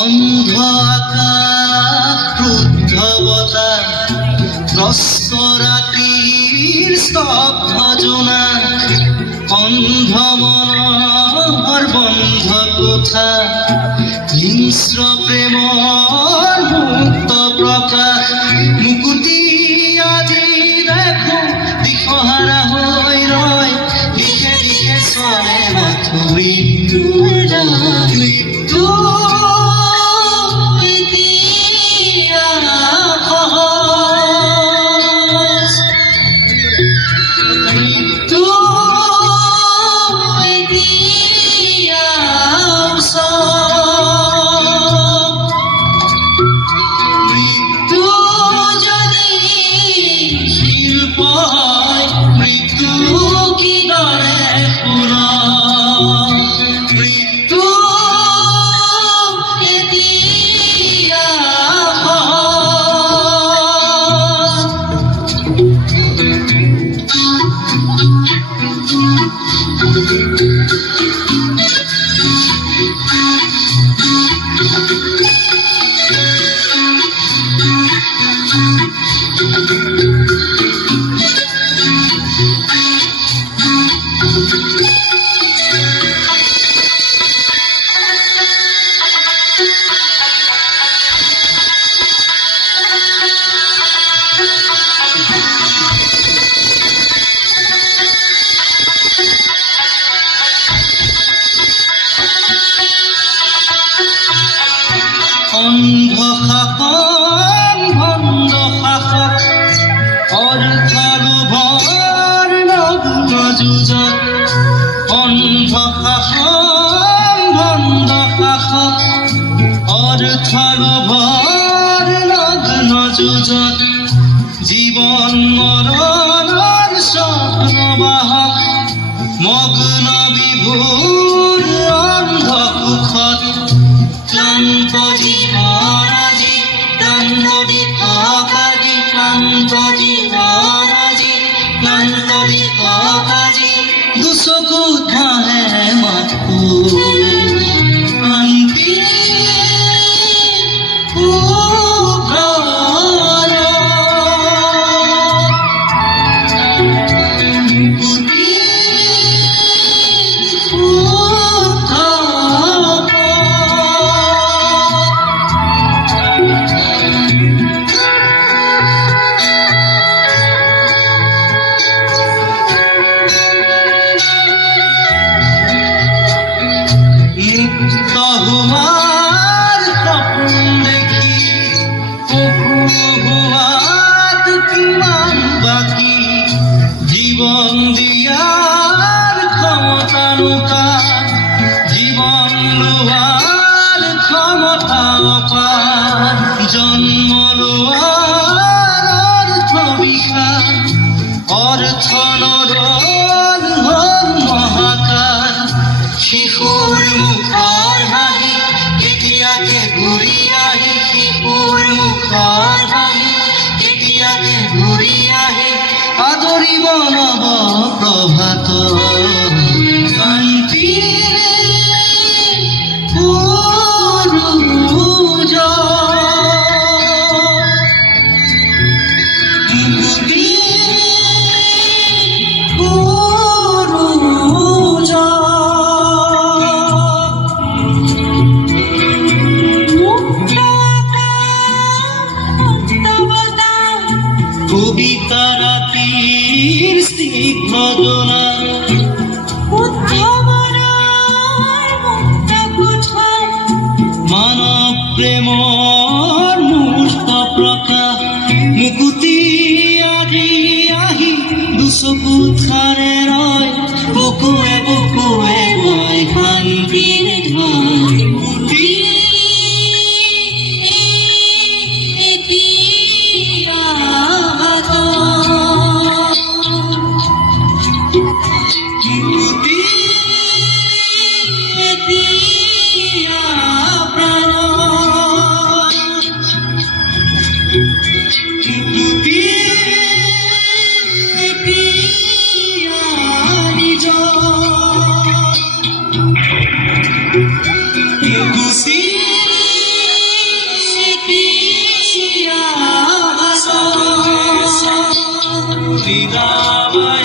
অন্ধ আকাশ ক্রুদ্ধবতা ত্রস্ত রাত্রির স্তব্ধ জোনা অন্ধ মনৰ বন্ধ কোঠা হিংস্র প্রেমৰ মুক্ত প্ৰকাশ মুকুতি আজি দেখো দিশহাৰা হৈ ৰয় দিশে দিশে চলে মাথো মৃত্যুৰ মৃত্যু অন্ধ শাসন ভণ্ড শাসক অৰ্থৰ ভৰ নগ্ন যুঁজত অন্ধ শাসন ভণ্ড শাসক অৰ্থৰ ভৰ নগ্ন যুঁজত জীৱন মৰণৰ স্বপ্নবাহক মগ্ন বিভোৰ অন্ধ কোষত ক্লান্ত জীবনাজি ক্লান্ত বিভাগাজি ক্লান্ত জীবনাজি ক্লান্ত বিভাগাজি দুচকু ধাহে মাথো শান্তি জীবন দিয়ার ক্ষমতা নৌকা জীবন লোৱাৰ ক্ষমতা অপাৰ জন্ম লোৱাৰ অৰ্থ বিশাল অৰ্থ নৰল হ'ল মহাকাল শিশুৰ মুখৰ হাঁহি কেতিয়াকে ঘূৰি আহি শিশুৰ মুখৰ হাঁহি কেতিয়াকে ঘূৰি আহি আদৰিব নব প্ৰভাত শান্তিৰ সূৰুজ সূৰুজ কবিতা রাতির স্নিগ্ধ জোনা মানৱ প্ৰেমৰ মূৰ্ত প্ৰকাশ মুকুতি আদি আহি দুচকু ঠাৰে ৰয় বুকুৱে বুকুৱে মই শান্তিৰ ঢল শ্ৰীৰামায়